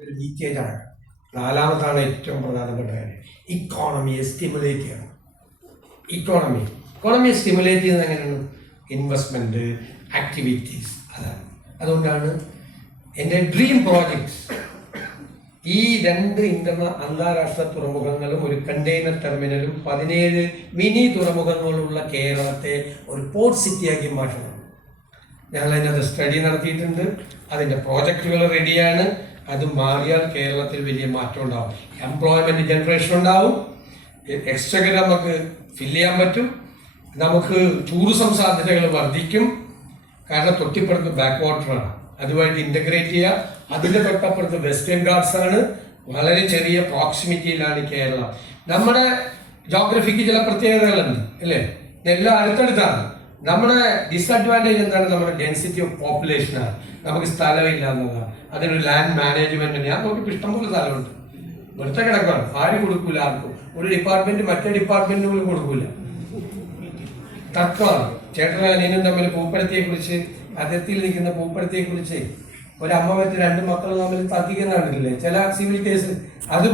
ഒരു ലീക്കേജ് ആണ്. നാലാമതാണ് ഏറ്റവും പ്രധാനപ്പെട്ട കാര്യം, ഇക്കോണമിയെ സ്റ്റിമുലേറ്റ് ചെയ്യണം. ഇക്കോണമിയെ സ്റ്റിമുലേറ്റ് ചെയ്യുന്നത് എങ്ങനെയാണ്? Investment, activities. അതുകൊണ്ടാണ് എൻ്റെ ഡ്രീം പ്രോജക്ട്സ് ഈ 2 അന്താരാഷ്ട്ര തുറമുഖങ്ങളും ഒരു കണ്ടെയ്നർ ടെർമിനലും 17 മിനി തുറമുഖങ്ങളുള്ള കേരളത്തെ ഒരു പോർട്ട് സിറ്റിയാക്കി മാറ്റണം. ഞങ്ങൾ അതിനകത്ത് സ്റ്റഡി നടത്തിയിട്ടുണ്ട്. അതിൻ്റെ പ്രോജക്റ്റുകൾ റെഡിയാണ്. അത് മാറിയാൽ കേരളത്തിൽ വലിയ മാറ്റം ഉണ്ടാവും. എംപ്ലോയ്മെൻറ്റ് ജനറേഷൻ ഉണ്ടാവും. എക്സ്ട്രാ നമുക്ക് ഫില്ല് ചെയ്യാൻ പറ്റും. നമുക്ക് ടൂറിസം സാധ്യതകൾ വർദ്ധിക്കും. കാരണം തൊട്ടിപ്പുറത്ത് ബാക്ക് വാട്ടറാണ്, അതുമായിട്ട് ഇൻ്റഗ്രേറ്റ് ചെയ്യുക. അതിൻ്റെ തൊട്ടപ്പുറത്ത് വെസ്റ്റേൺ ഗാർഡ്സ് ആണ്. വളരെ ചെറിയ പ്രോക്സിമിറ്റിയിലാണ് കേരളം. നമ്മുടെ ജോഗ്രഫിക്ക് ചില പ്രത്യേകതകളുണ്ട് അല്ലേ? എല്ലാം അടുത്തടുത്താണ്. നമ്മുടെ ഡിസഡ്വാൻറ്റേജ് എന്താണ്? നമ്മുടെ ഡെൻസിറ്റി ഓഫ് പോപ്പുലേഷനാണ്. നമുക്ക് സ്ഥലമില്ല എന്നതാണ്. അതിനൊരു ലാൻഡ് മാനേജ്മെന്റ് ഞാൻ നോക്കിയപ്പോൾ ഇഷ്ടംപോലെ സ്ഥലമുണ്ട്, വെറുതെ കിടക്കുകയാണ്. ആരും കൊടുക്കൂല, ആർക്കും. ഒരു ഡിപ്പാർട്ട്മെന്റ് മറ്റേ ഡിപ്പാർട്ട്മെന്റിന് പോലും കൊടുക്കൂല. തർക്കമാണ്. ചേട്ടനും അനിയനും തമ്മിൽ പൂപ്പടത്തിയെ കുറിച്ച്, അതിർത്തിയിൽ നിൽക്കുന്ന പൂപ്പടത്തിയെ കുറിച്ച് ഒരമ്മ മറ്റ് 2 മക്കളും തമ്മിൽ തർക്കിക്കുന്ന കണ്ടിട്ടില്ലേ ചില സിവിൽ കേസ്? അത്